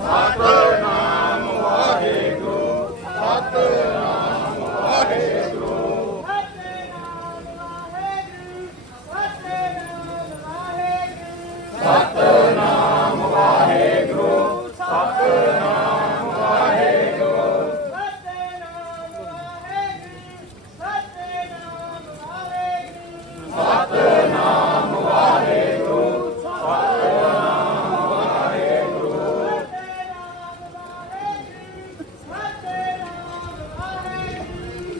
মাত্র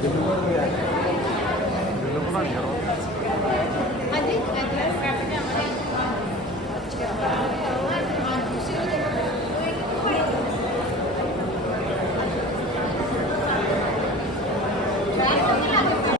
Hadi, hadi.